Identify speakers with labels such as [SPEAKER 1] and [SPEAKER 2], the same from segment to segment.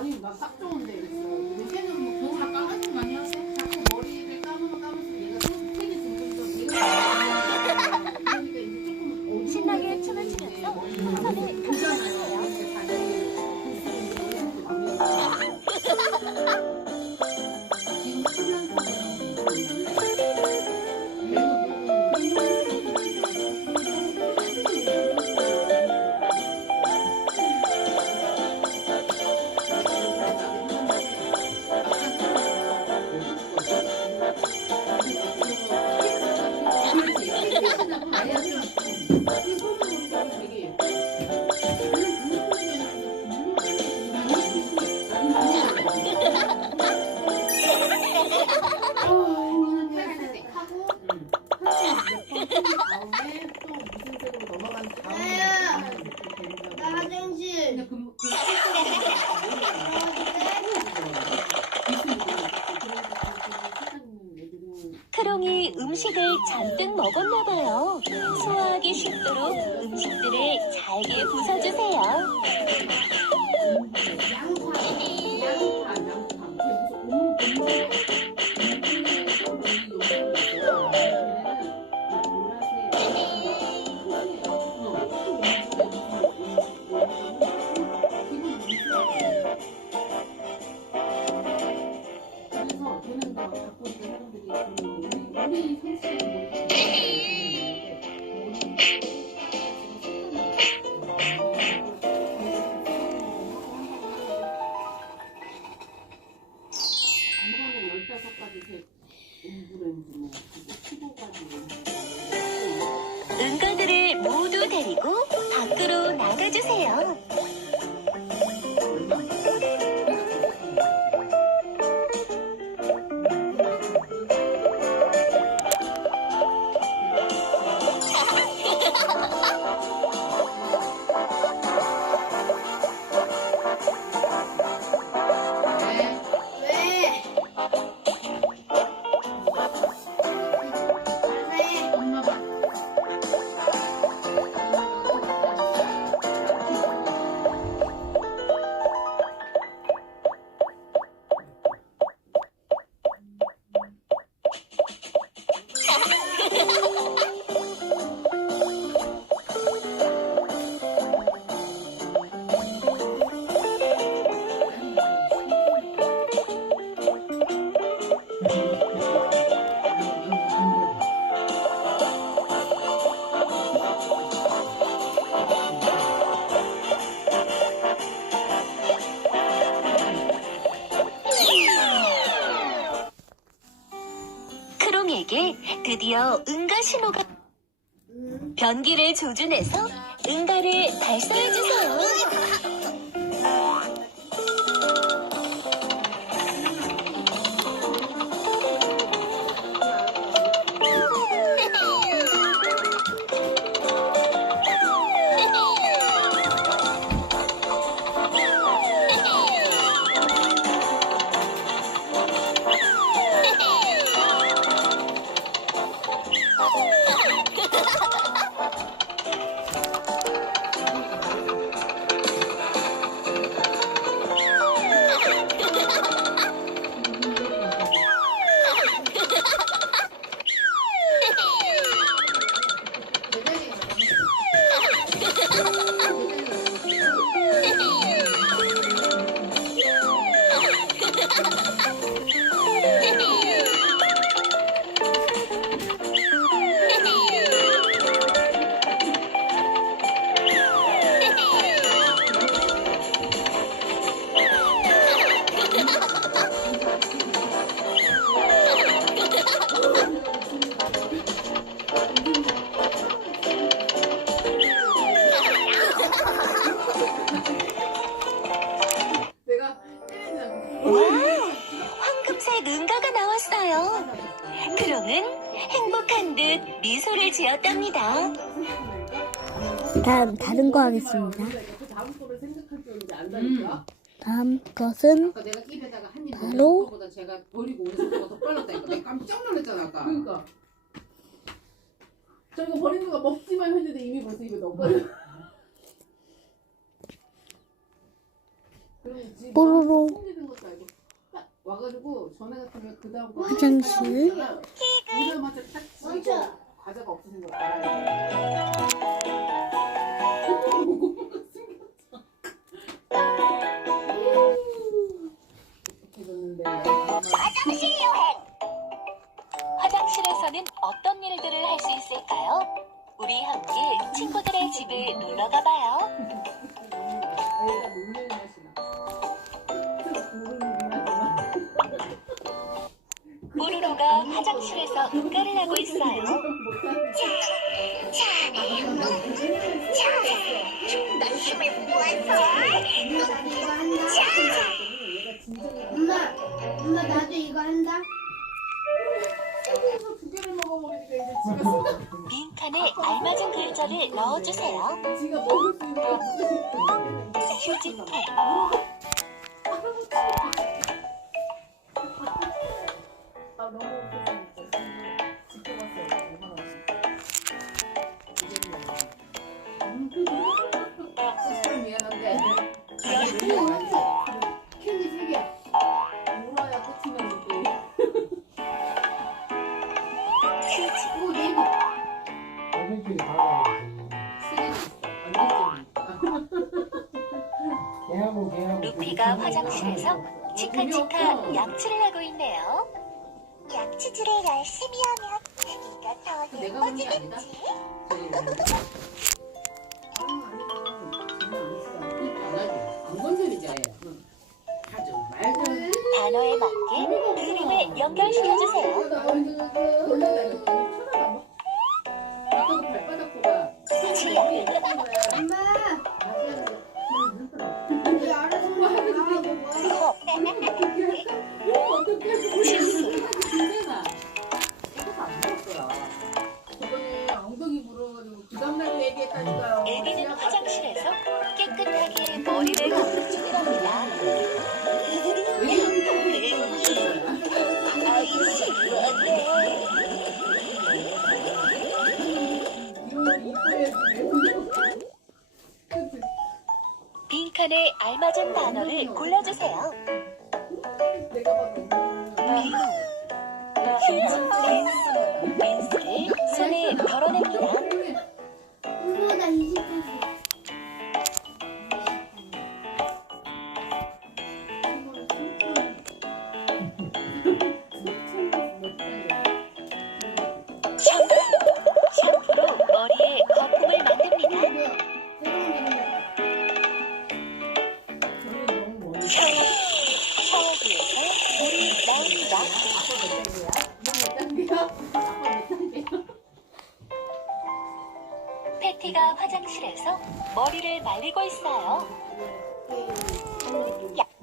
[SPEAKER 1] 아니 나싹 좋은데. Bye.
[SPEAKER 2] 조준해서 응가를 달성해주세요.
[SPEAKER 3] Thank you. 하겠습니다.
[SPEAKER 1] 음.
[SPEAKER 3] 다음 것은 바로
[SPEAKER 1] 그러니까. 저거 버린 거가 먹지만 했는데 이미 벌써 입에 넣었거든.
[SPEAKER 3] 뽀로로
[SPEAKER 1] 와가지고 전에 같으면 그 다음 거
[SPEAKER 3] 화장실
[SPEAKER 1] 오자마자 딱 찍고 과자가 없어진 거야. 돼.
[SPEAKER 2] 화장실 여행! 화장실에서는 어떤 일들을 할 수 있을까요? 우리 함께 친구들의 집에 놀러 가봐요. 뽀로로가 화장실에서 응가를 하고 있어요.
[SPEAKER 4] 나 힘을 모아서 한다.
[SPEAKER 1] 지가 쓰다.
[SPEAKER 2] 빈칸에 알맞은 글자를 넣어주세요. 휴지통,
[SPEAKER 1] 아 너무 웃겼
[SPEAKER 2] 화장실에서 치카치카 양치를 하고 있네요. 양치질을 열심히 하면 이가 더
[SPEAKER 1] 내가 보는 게 아니다. 안 건드리지 아예 가져. 말고
[SPEAKER 2] 단어에 맞게 그림을 연결시켜주세요.
[SPEAKER 1] 쳐다봐. 아까도 발바닥보다
[SPEAKER 4] 엄마,
[SPEAKER 2] 빈칸에 알맞은 단어를 골라주세요. 휴지, 린스를 손에 덜어냅니다.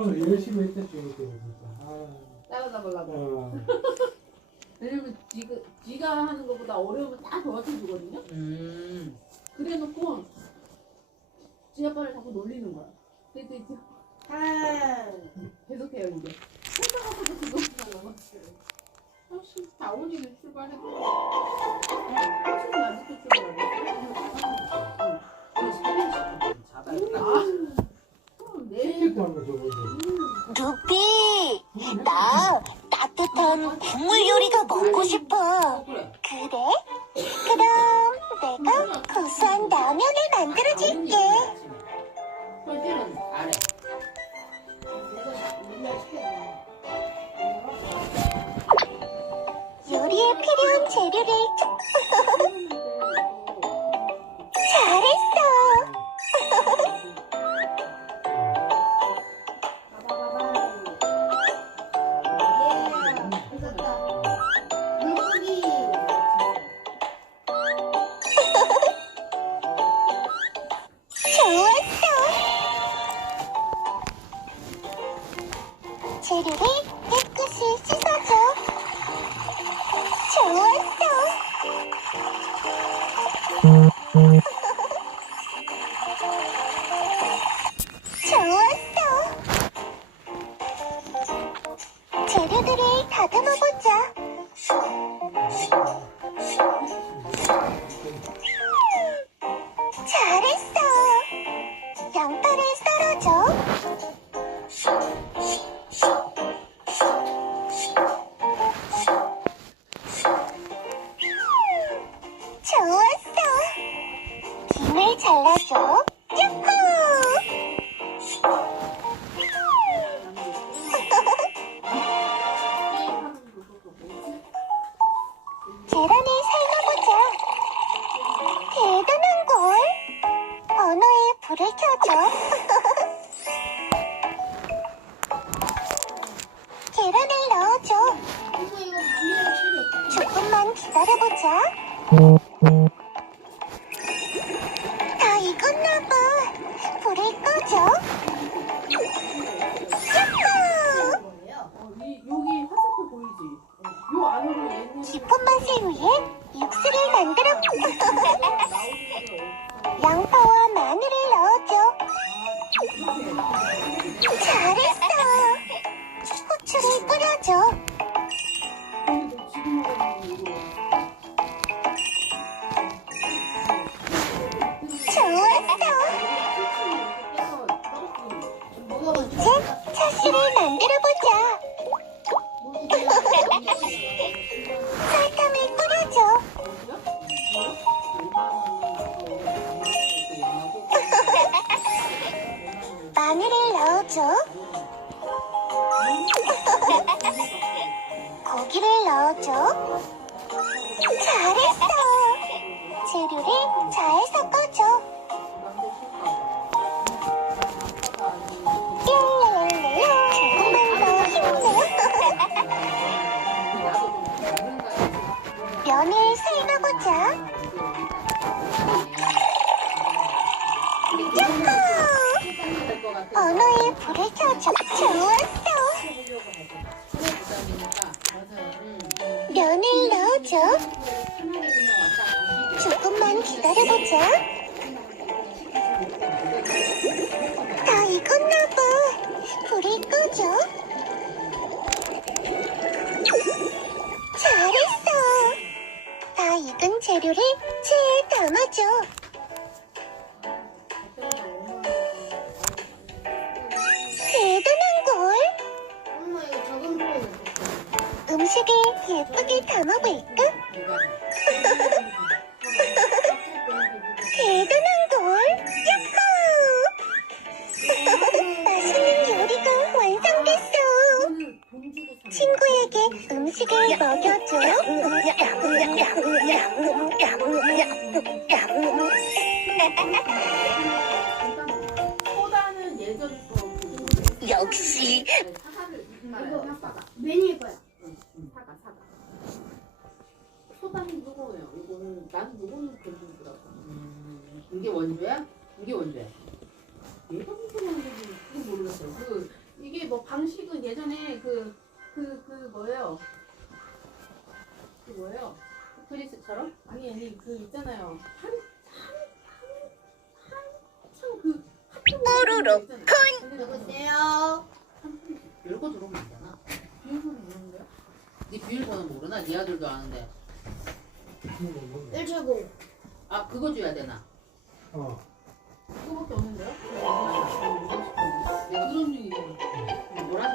[SPEAKER 5] 오늘 열심히 했다 중에 진짜. 아,
[SPEAKER 1] 따라잡으려고
[SPEAKER 5] 어.
[SPEAKER 1] 왜냐면 지가, 지가 하는 것보다 어려우면 다 도와줘주거든요
[SPEAKER 6] 음.
[SPEAKER 1] 그래놓고 지 아빠를 자꾸 놀리는 거야 그래서 이제
[SPEAKER 4] 아,
[SPEAKER 1] 계속해요 이제 생각하고도 그거 하려고 아씨 다온이는 출발했고 출발 아직도
[SPEAKER 6] 그 사진 잡아
[SPEAKER 2] 루피, 나 따뜻한 국물 요리가 먹고 싶어.
[SPEAKER 6] 어, 그래.
[SPEAKER 2] 그럼 내가 고소한 라면을 만들어줄게. 요리에 필요한 재료를 잘했어.
[SPEAKER 7] 깊은 맛을 위해 육수를 만들어. 예쁘게 담아볼까?
[SPEAKER 1] 상당히 무거워요. 이거는 난 무거운 건물이라고. 음.
[SPEAKER 6] 이게 원조야? 이게 원조야?
[SPEAKER 1] 얘가 무슨 원조인지 모르겠어요. 그 이게 뭐 방식은 예전에 그 그 그 뭐예요? 그 뭐예요?
[SPEAKER 6] 프리스처럼?
[SPEAKER 1] 아니 아니 그 있잖아요. 한한한한참그
[SPEAKER 7] 뽀로로 콘
[SPEAKER 4] 누구세요?
[SPEAKER 6] 열고 들어오면 되잖아.
[SPEAKER 1] 비밀번호 모르는데요?
[SPEAKER 6] 네 비밀번호 모르나? 네 아들도 아는데.
[SPEAKER 4] 170.
[SPEAKER 6] 아 그거 줘야 되나?
[SPEAKER 5] 어.
[SPEAKER 1] 그거밖에 없는데요?
[SPEAKER 6] 내가 그런
[SPEAKER 1] 중이거 뭐라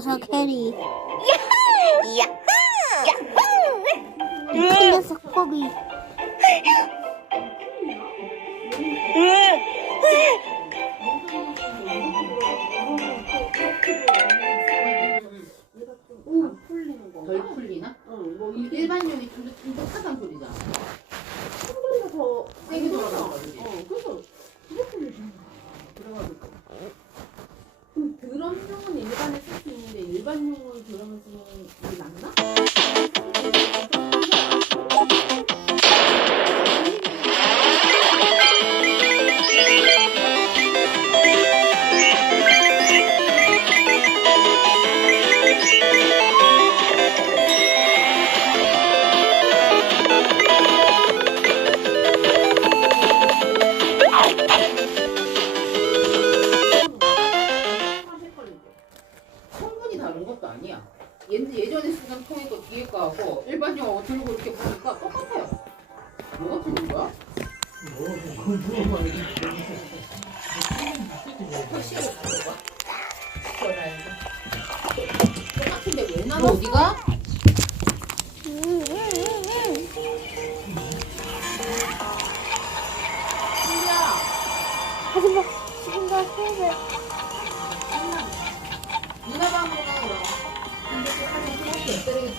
[SPEAKER 1] 가서 캐리.
[SPEAKER 8] 야호!
[SPEAKER 7] 야호! 야호!
[SPEAKER 3] 틀렸어, 코비.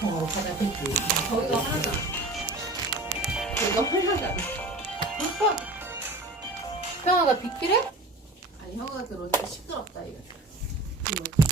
[SPEAKER 1] 어,
[SPEAKER 9] 바다
[SPEAKER 6] 팩트.
[SPEAKER 9] 저희가
[SPEAKER 5] 하나.
[SPEAKER 6] 저희가 하나잖아.
[SPEAKER 9] 형아가 빗길해?
[SPEAKER 6] 아니 형아가 들어오니까 시끄럽다 이거. 이거.